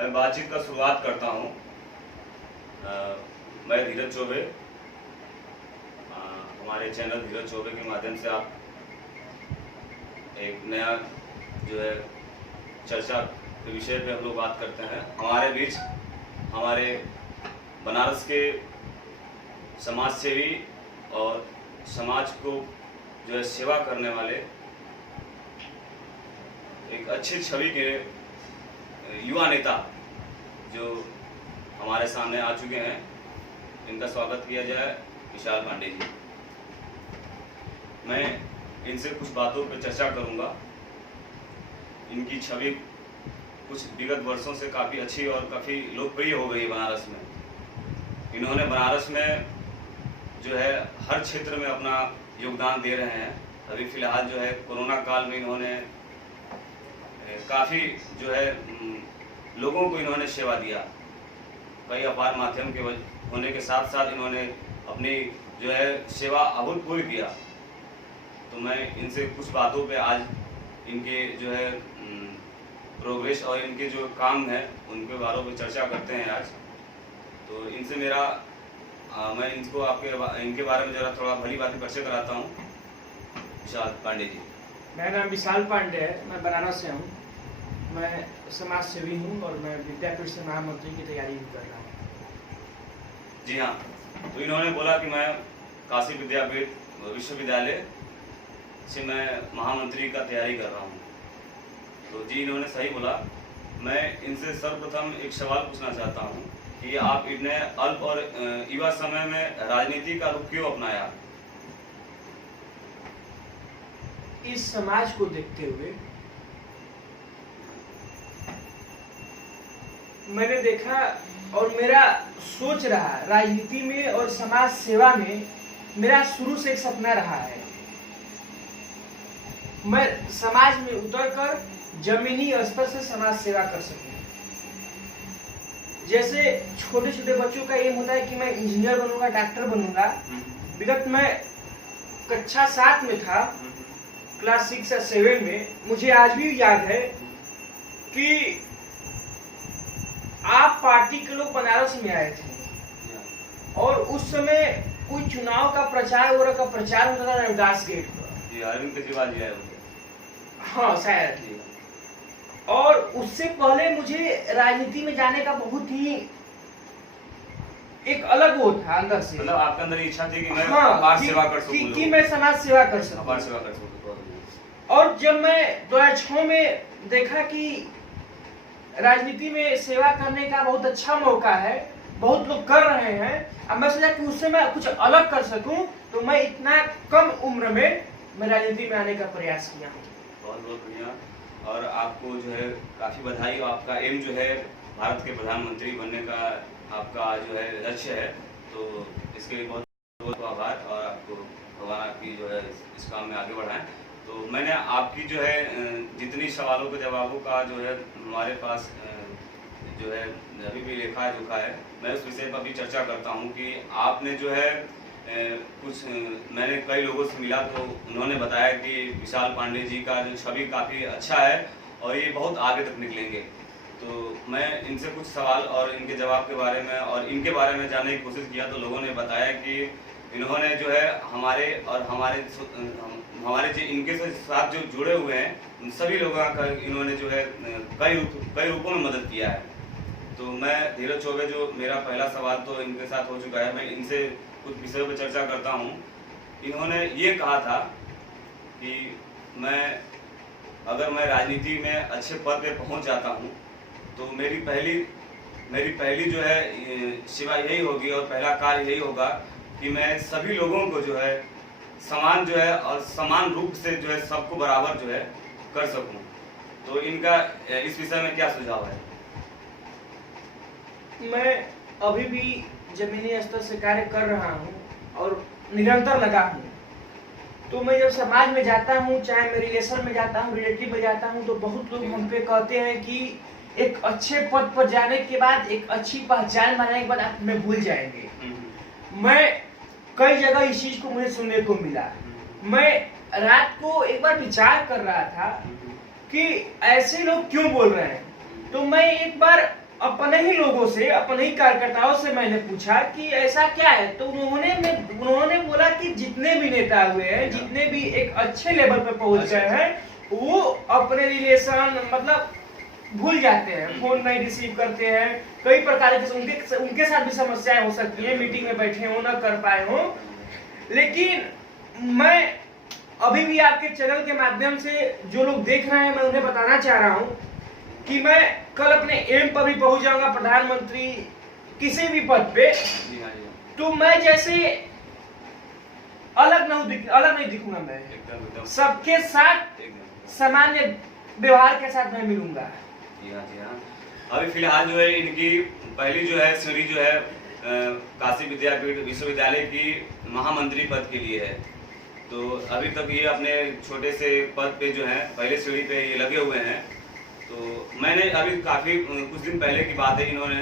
मैं बातचीत का शुरुआत करता हूँ। मैं धीरज चौबे, हमारे चैनल धीरज चौबे के माध्यम से आप एक नया जो है चर्चा के विषय पे हम लोग बात करते हैं। हमारे बीच हमारे बनारस के समाज सेवी और समाज को जो है सेवा करने वाले एक अच्छी छवि के युवा नेता जो हमारे सामने आ चुके हैं, इनका स्वागत किया जाए। विशाल पांडे जी, मैं इनसे कुछ बातों पर चर्चा करूंगा। इनकी छवि कुछ विगत वर्षों से काफ़ी अच्छी और काफ़ी लोकप्रिय हो गई है बनारस में। इन्होंने बनारस में जो है हर क्षेत्र में अपना योगदान दे रहे हैं। अभी फ़िलहाल जो है कोरोना काल में इन्होंने काफ़ी जो है लोगों को इन्होंने सेवा दिया। कई अपार माध्यम के होने के साथ साथ इन्होंने अपनी जो है सेवा अभूतपूर्व किया। तो मैं इनसे कुछ बातों पे आज इनके जो है प्रोग्रेस और इनके जो काम है उनके बारे में चर्चा करते हैं आज। तो इनसे मेरा मैं इनको इनके बारे में जरा थोड़ा भली बातें परिचय कराता हूँ। विशाल पांडे जी। मेरा नाम विशाल पांडे है, मैं बनारस से हूँ। मैं समाज सेवी हूँ और मैं विद्यापीठ से महामंत्री की तैयारी भी कर रहा हूँ। जी हाँ, तो इन्होंने बोला कि मैं काशी विद्यापीठ विश्वविद्यालय से मैं महामंत्री का तैयारी कर रहा हूँ। तो जी इन्होंने सही बोला। मैं इनसे सर्वप्रथम एक सवाल पूछना चाहता हूँ कि आप इतने अल्प और युवा समय में राजनीति का रुख क्यों अपनाया? इस समाज को देखते हुए मैंने देखा और मेरा सोच रहा, राजनीति में और समाज सेवा में मेरा शुरू से एक सपना रहा है। मैं समाज में उतरकर जमीनी स्तर से समाज सेवा कर सकूं। जैसे छोटे छोटे बच्चों का एम होता है कि मैं इंजीनियर बनूंगा, डॉक्टर बनूंगा। विगत मैं कक्षा 7 में था, क्लास 6 या 7 में। मुझे आज भी याद है कि आप पार्टी के लोग बनारस में आए थे और उस समय कोई चुनाव का प्रचार होता था रविदास गेट पर। अरविंद केजरीवाल जी आए होते। हाँ शायद। और उससे पहले मुझे राजनीति में जाने का बहुत ही एक अलग वो था अंदर से। मतलब आपके अंदर इच्छा थी कि मैं सेवा कर सकूं, कि मैं समाज सेवा कर सकूं। सेवा कर सकूं। और जब मैं 2006 में देखा कि राजनीति में सेवा करने का बहुत अच्छा मौका है, बहुत लोग कर रहे हैं, अब मैं सोचा कि उससे मैं कुछ अलग कर सकूं, तो मैं इतना कम उम्र में मैं राजनीति में आने का प्रयास किया हूँ। बहुत बहुत बढ़िया। और आपको जो है काफ़ी बधाई। आपका एम जो है भारत के प्रधानमंत्री बनने का आपका जो है लक्ष्य है, तो इसके लिए बहुत बहुत आभार और आपको भगवान आपकी जो है इस काम में आगे बढ़ाएं। तो मैंने आपकी जो है जितनी सवालों के जवाबों का जो है हमारे पास जो है अभी भी लेखा जोखा है, मैं उस विषय पर भी चर्चा करता हूँ कि आपने जो है कुछ मैंने कई लोगों से मिला तो उन्होंने बताया कि विशाल पांडे जी का जो छवि काफ़ी अच्छा है और ये बहुत आगे तक निकलेंगे। तो मैं इनसे कुछ सवाल और इनके जवाब के बारे में और इनके बारे में जानने की कोशिश किया, तो लोगों ने बताया कि इन्होंने जो है हमारे जो इनके साथ जो जुड़े हुए हैं उन सभी लोगों का इन्होंने जो है कई रूपों में मदद किया है। तो मैं धीरज चौबे, जो मेरा पहला सवाल तो इनके साथ हो चुका है, मैं इनसे कुछ विषयों पर चर्चा करता हूँ। इन्होंने ये कहा था कि अगर मैं राजनीति में अच्छे पद पे पहुँच जाता हूँ तो मेरी पहली जो है सेवा यही होगी और पहला कार्य यही होगा कि मैं सभी लोगों को जो है समान जो है और समान रूप से जो है सबको बराबर जो है कर सकूं। तो इनका इस विषय में क्या सुझाव है? मैं अभी भी जमीनी स्तर से कार्य कर रहा हूँ और निरंतर लगा हूँ। तो मैं जब समाज में जाता हूँ, चाहे मैं रिलेशन में जाता हूँ, रिलेटिव में जाता हूँ, तो बहुत लोग हम पे कहते हैं कि एक अच्छे पद पर जाने के बाद, एक अच्छी पहचान बनाने के बाद आप हमें भूल जाएंगे। मैं कई जगह इस चीज को मुझे सुनने को मिला। मैं रात को एक बार विचार कर रहा था कि ऐसे लोग क्यों बोल रहे हैं। तो मैं एक बार अपने ही लोगों से, अपने ही कार्यकर्ताओं से मैंने पूछा कि ऐसा क्या है, तो उन्होंने बोला कि जितने भी नेता हुए हैं, जितने भी एक अच्छे लेवल पे पहुंच गए हैं, वो अपने रिलेशन मतलब भूल जाते हैं, फोन नहीं रिसीव करते हैं, कई प्रकार के उनके साथ भी समस्याएं हो सकती हैं, मीटिंग में बैठे हो ना कर पाए हो। लेकिन मैं अभी भी आपके चैनल के माध्यम से जो लोग देख रहे हैं, मैं उन्हें बताना चाह रहा हूं कि मैं कल अपने एम पर भी पहुंच जाऊंगा, प्रधानमंत्री किसी भी पद पे, तो मैं जैसे अलग नहीं दिखूंगा। मैं सबके साथ सामान्य व्यवहार के साथ मैं मिलूंगा। जी हाँ। अभी फिलहाल जो है इनकी पहली जो है सीढ़ी जो है काशी विद्यापीठ विश्वविद्यालय की महामंत्री पद के लिए है। तो अभी तक ये अपने छोटे से पद पे जो है पहले सीढ़ी पे ये लगे हुए हैं। तो मैंने अभी काफ़ी कुछ दिन पहले की बात है, इन्होंने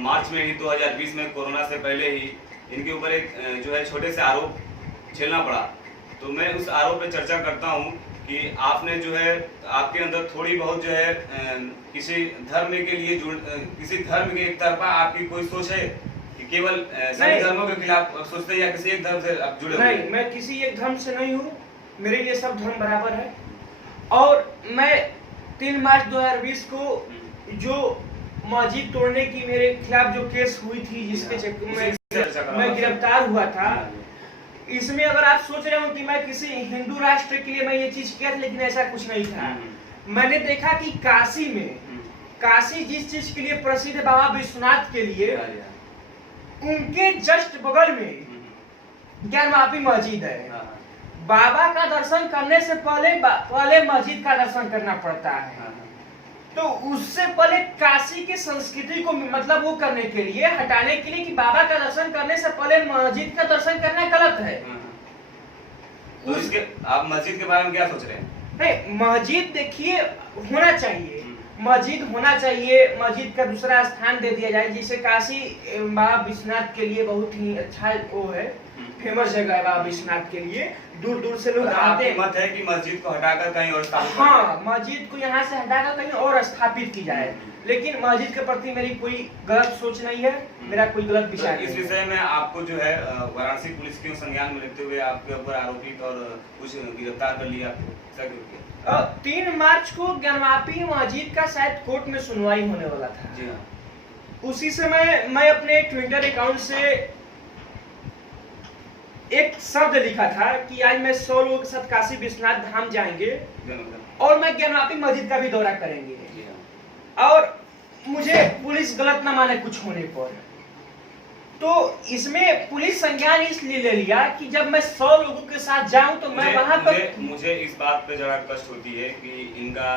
मार्च में ही 2020 में कोरोना से पहले ही इनके ऊपर एक जो है छोटे से आरोप झेलना पड़ा। तो मैं उस आरोप पे चर्चा करता हूँ कि आपने जो है आपके अंदर थोड़ी बहुत जो है किसी धर्म के लिए किसी धर्म के एक तरफा आपकी कोई सोच है कि केवल सभी धर्मों के खिलाफ सोचते हैं या किसी एक धर्म से आप जुड़े हुए? नहीं, मैं किसी एक धर्म से नहीं हूँ, मेरे लिए सब धर्म बराबर है। और मैं 3 मार्च 2020 को जो मस्जिद तोड़ने की मेरे खिलाफ जो केस हुई थी, जिसके चक्कर में मैं गिरफ्तार हुआ था, इसमें अगर आप सोच रहे हो कि मैं किसी हिंदू राष्ट्र के लिए मैं ये चीज किया था, लेकिन ऐसा कुछ नहीं था। मैंने देखा कि काशी जिस चीज के लिए प्रसिद्ध है, बाबा विश्वनाथ के लिए, उनके जस्ट बगल में ज्ञानवापी मस्जिद है। बाबा का दर्शन करने से पहले मस्जिद का दर्शन करना पड़ता है। तो उससे पहले काशी की संस्कृति को मतलब वो करने के लिए, हटाने के लिए कि बाबा का दर्शन करने से पहले मस्जिद का दर्शन करना गलत है। तो इसके आप मस्जिद के बारे में क्या सोच रहे हैं? नहीं, मस्जिद देखिए होना चाहिए, मस्जिद होना चाहिए, मस्जिद का दूसरा स्थान दे दिया जाए। जैसे काशी बाबा विश्वनाथ के लिए बहुत ही अच्छा वो है, फेमस जगह है बाबा विश्वनाथ के लिए, दूर दूर से लोग आते हैं। मत है कि मस्जिद को हटाकर कहीं और स्थापित, हाँ, मस्जिद को यहाँ से हटाकर कहीं और स्थापित की जाए। लेकिन मस्जिद के प्रति मेरी कोई गलत सोच नहीं है, मेरा कोई गलत विचार नहीं है। इस विषय में आपको जो है वाराणसी पुलिस के संज्ञान में लेते हुए आपके ऊपर आरोपित और कुछ गिरफ्तार कर लिया, क्या किया? 3 मार्च को ज्ञानवापी मस्जिद का शायद कोर्ट में सुनवाई होने वाला था। जी हाँ। उसी समय मैं अपने ट्विटर अकाउंट से एक शब्द लिखा था कि आज मैं 100 लोगों के साथ काशी विश्वनाथ धाम जाएंगे और मैं ज्ञानवापी मस्जिद का भी दौरा करेंगे। और मुझे पुलिस गलत न माने कुछ होने पर, तो इसमें पुलिस संज्ञान इसलिए ले लिया कि जब मैं 100 लोगों के साथ जाऊं तो मैं वहां पर मुझे इस बात पे जरा कष्ट होती है कि इनका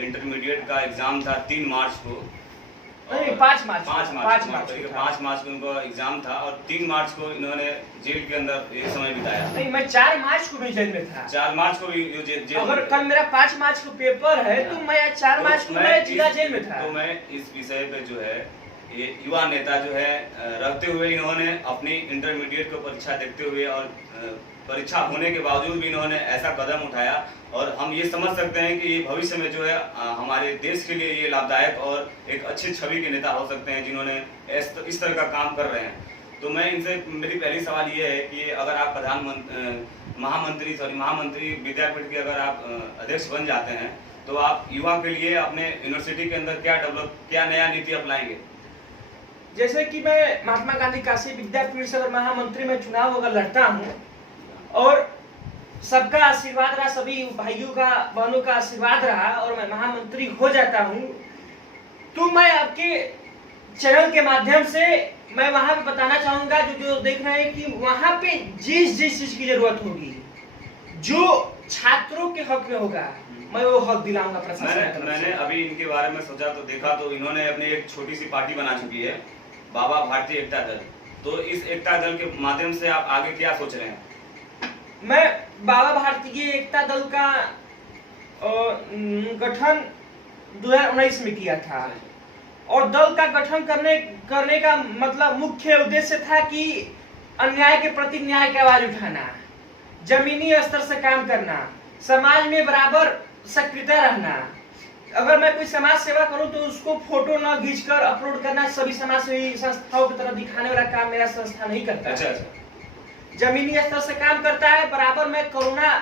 इंटरमीडिएट का एग्जाम था 3 मार्च को, नहीं 5 मार्च 5 मार्च को इनका एग्जाम था और 3 मार्च को इन्होंने जेल के अंदर एक समय बिताया। नहीं, मैं 4 मार्च को भी जेल में था। 4 मार्च को भी जेल। अगर कल मेरा 5 मार्च को पेपर है तो मैं 4 मार्च को मैं जिला जेल में था। तो मैं इस विषय पे जो है ये युवा नेता जो है रहते हुए इन्होंने अपनी इंटरमीडिएट को परीक्षा देखते हुए और परीक्षा होने के बावजूद भी इन्होंने ऐसा कदम उठाया, और हम ये समझ सकते हैं कि भविष्य में जो है हमारे देश के लिए ये लाभदायक और एक अच्छी छवि के नेता हो सकते हैं जिन्होंने इस तरह का काम कर रहे हैं। तो मैं इनसे मेरी पहली सवाल ये है कि अगर आप महामंत्री विद्यापीठ के अगर आप अध्यक्ष बन जाते हैं तो आप युवा के लिए अपने यूनिवर्सिटी के अंदर क्या नया नीति अपनाएंगे? जैसे कि मैं महात्मा गांधी काशी विद्यापीठ से अगर महामंत्री में चुनाव अगर लड़ता हूँ और सबका आशीर्वाद रहा, सभी भाइयों का बहनों का आशीर्वाद रहा और मैं महामंत्री हो जाता हूँ, तो मैं आपके चैनल के माध्यम से मैं वहां पे बताना चाहूंगा जो देख रहे हैं कि वहां पे जिस चीज की जरूरत होगी, जो छात्रों के हक में होगा, मैं वो हक दिलाऊंगा प्रशासन। मैंने अभी इनके बारे में सोचा तो देखा तो इन्होंने अपनी एक छोटी सी पार्टी बना चुकी है, बाबा भारतीय एकता दल। तो इस एकता दल के माध्यम से आप आगे क्या सोच रहे हैं? मैं बाबा भारतीय एकता दल का गठन 2019 में किया था और दल का गठन करने का मतलब मुख्य उद्देश्य था कि अन्याय के प्रति न्याय की आवाज उठाना, जमीनी स्तर से काम करना, समाज में बराबर सक्रियता रहना, अगर मैं कोई समाज सेवा करूं तो उसको फोटो ना खींचकर अपलोड करना सभी समाज सेवी संस्थाओं की तरफ दिखाने वाला काम मेरा संस्था नहीं करता। अच्छा, जमीनी स्तर से काम करता है। बराबर में कोरोना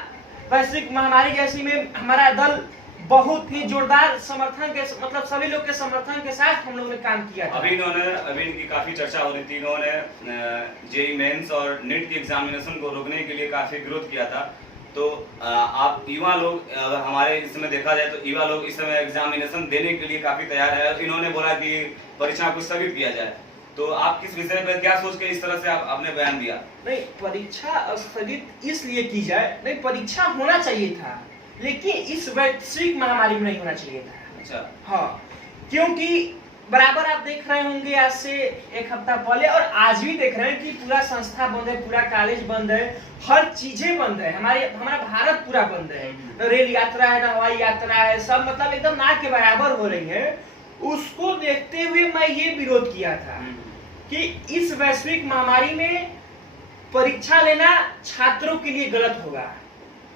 वैश्विक महामारी जैसी में हमारा दल बहुत ही जोरदार समर्थन के मतलब सभी लोग के समर्थन के साथ हम लोगों ने काम किया था। अभी इनकी काफी चर्चा हो रही थी, इन्होंने जेईई मेंस और नीट की एग्जामिनेशन को रोकने के लिए काफी विरोध किया था। तो आप युवा लोग हमारे इस समय देखा जाए तो युवा लोग इस समय एग्जामिनेशन देने के लिए काफी तैयार है। इन्होंने बोला कि परीक्षा को स्थगित किया जाए, तो आप किस विषय पर क्या सोच के इस तरह से आपने बयान दिया? नहीं, परीक्षा स्थगित इसलिए की जाए, नहीं परीक्षा होना चाहिए था, लेकिन इस वैश्विक महामारी में नहीं होना चाहिए था। अच्छा, हाँ, क्योंकि बराबर आप देख रहे होंगे आज से एक हफ्ता पहले और आज भी देख रहे हैं कि पूरा संस्था बंद है, पूरा कॉलेज बंद है, हर चीजें बंद है, हमारा भारत पूरा बंद है। न रेल यात्रा है, न हवाई यात्रा है, सब मतलब एकदम ना के बराबर हो रही है। उसको देखते हुए मैं ये विरोध किया था कि इस वैश्विक महामारी में परीक्षा लेना छात्रों के लिए गलत होगा।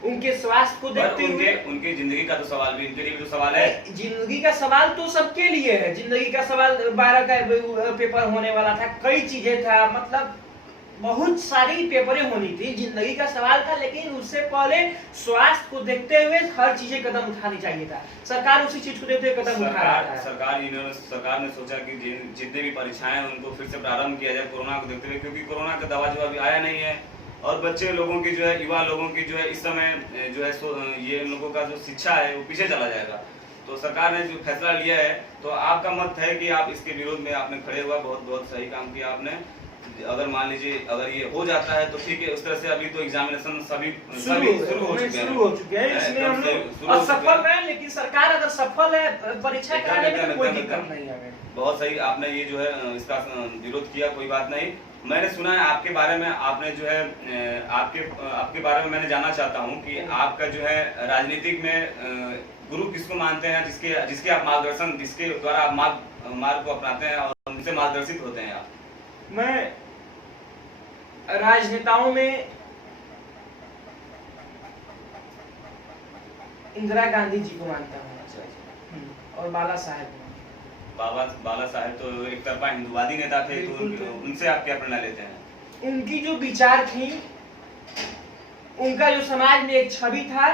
उनके स्वास्थ्य को देखते हुए उनके जिंदगी का तो सवाल भी, इनके लिए भी तो सवाल है। जिंदगी का सवाल तो सबके लिए है। जिंदगी का सवाल 12 का पेपर होने वाला था, कई चीजें था, मतलब बहुत सारी पेपरें होनी थी, जिंदगी का सवाल था। लेकिन उससे पहले स्वास्थ्य को देखते हुए हर चीजें कदम उठानी चाहिए था। सरकार उसी चीज को देखते हुए कदम उठा रहा था। सरकार ने सोचा कि जितने भी परीक्षाएं हैं उनको फिर से प्रारंभ किया जाए कोरोना को देखते हुए, क्योंकि कोरोना का दवा जो अभी आया नहीं है और बच्चे लोगों की जो है, युवा लोगों की जो है इस समय जो है ये इन लोगों का जो शिक्षा है वो पीछे चला जाएगा। तो सरकार ने जो फैसला लिया है, तो आपका मत है कि आप इसके विरोध में आपने खड़े हुआ, बहुत बहुत सही काम किया आपने। अगर मान लीजिए अगर ये हो जाता है तो ठीक है। उस तरह से अभी तो एग्जामिनेशन सभी शुरू हो चुके हैं, इसमें हम लोग असफल रहे, लेकिन सरकार अगर सफल है परीक्षा कराने में कोई दिक्कत नहीं है। बहुत सही, आपने ये जो है इसका विरोध किया, कोई बात नहीं। मैंने सुना है आपके बारे में, आपने जो है आपके बारे में मैंने जानना चाहता हूँ कि आपका जो है राजनीतिक में गुरु किसको मानते हैं, जिसके आप मार्गदर्शन, जिसके द्वारा आप मार्ग को अपनाते हैं और उनसे मार्गदर्शित होते हैं आप? मैं राजनेताओं में इंदिरा गांधी जी को मानता हूँ और बाला साहेब। बाला साहेब तो एक तरफा हिंदुवादी नेता थे, तो उनसे आप क्या प्रेरणा लेते हैं? उनकी जो विचार थी, उनका जो समाज में एक छवि था,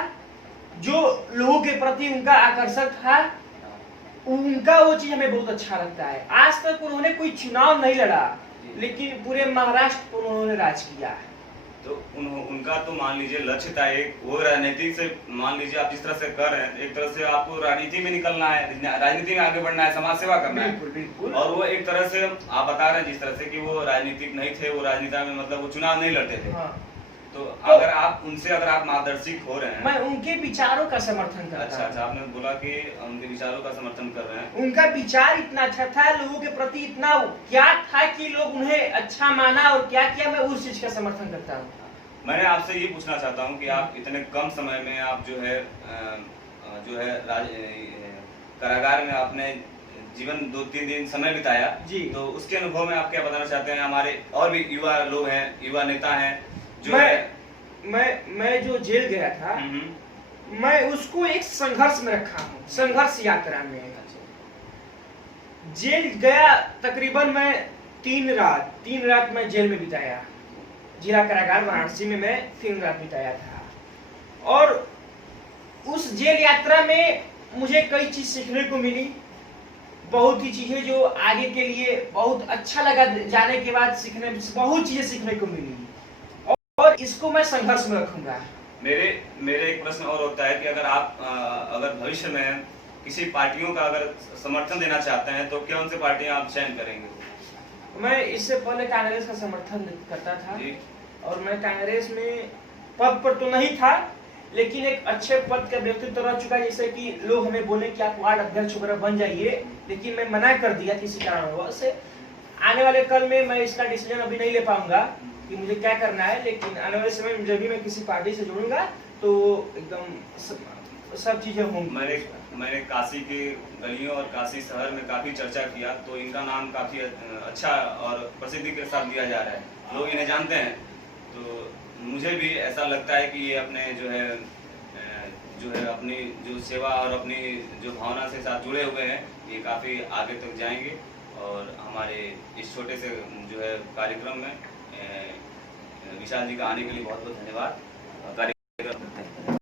जो लोगों के प्रति उनका आकर्षण था, उनका वो चीज हमें बहुत अच्छा लगता है। आज तक उन्होंने कोई चुनाव नहीं लड़ा, लेकिन पूरे महाराष्ट्र पर उन्होंने राज किया है। तो उनका तो मान लीजिए लक्ष्य था एक, वो राजनीति से मान लीजिए आप जिस तरह से कर रहे हैं, एक तरह से आपको राजनीति में निकलना है, राजनीति में आगे बढ़ना है, समाज सेवा करना है। बिल्कुल। और वो एक तरह से आप बता रहे हैं जिस तरह से कि वो राजनीतिक नहीं थे, वो राजनीति में मतलब वो चुनाव नहीं लड़ते थे। हाँ। तो अगर आप उनसे मार्गदर्शित हो रहे हैं, मैं उनके विचारों का समर्थन करता हूं। अच्छा, आपने बोला कि उनके विचारों का समर्थन कर रहे हैं। उनका विचार इतना अच्छा था, लोगों के प्रति इतना क्या था कि लोग उन्हें अच्छा माना और क्या किया, मैं उस चीज का समर्थन करता हूँ। मैंने आपसे ये पूछना चाहता हूँ कि आप इतने कम समय में आप जो है कारागार में आपने जीवन 2-3 दिन समय बिताया जी, तो उसके अनुभव में आप क्या बताना चाहते हैं? हमारे और भी युवा लोग हैं, युवा नेता हैं जो मैं जो जेल गया था, मैं उसको एक संघर्ष में रखा हूँ, संघर्ष यात्रा में। जेल गया तकरीबन मैं 3 रात मैं जेल में बिताया। जिला कारागार वाराणसी में मैं 3 रात बिताया था और उस जेल यात्रा में मुझे कई चीज सीखने को मिली, बहुत ही चीजें जो आगे के लिए बहुत अच्छा लगा। जाने के बाद बहुत चीजें सीखने को मिली और इसको मैं संघर्ष में रखूंगा। मेरे एक प्रश्न और होता है कि अगर भविष्य में किसी पार्टियों का अगर समर्थन देना चाहते हैं तो कौन सी पार्टियां आप चयन करेंगे? मैं इससे पहले कांग्रेस का समर्थन करता था और मैं कांग्रेस में पद पर तो नहीं था, लेकिन एक अच्छे पद का व्यक्तित्व रह चुका, जैसे कि लोग हमें बोले कि आप वार्ड अध्यक्ष वगैरह बन जाइए, लेकिन मैं मना कर दिया किसी कारणवश से। आने वाले कल में मैं इसका डिसीजन अभी नहीं ले पाऊंगा कि मुझे क्या करना है, लेकिन आने वाले समय में जब भी मैं किसी पार्टी से जुड़ूंगा तो एकदम सब चीजें होंगी। मैंने काशी के गलियों और काशी शहर में काफी चर्चा किया, तो इनका नाम काफी अच्छा और प्रसिद्धि के साथ दिया जा रहा है, लोग इन्हें जानते हैं। तो मुझे भी ऐसा लगता है कि ये अपने जो है अपनी जो सेवा और अपनी जो भावना से साथ जुड़े हुए हैं, ये काफ़ी आगे तक जाएंगे। और हमारे इस छोटे से जो है कार्यक्रम में विशाल जी का आने के लिए बहुत बहुत धन्यवाद। कार्यक्रम करते हैं।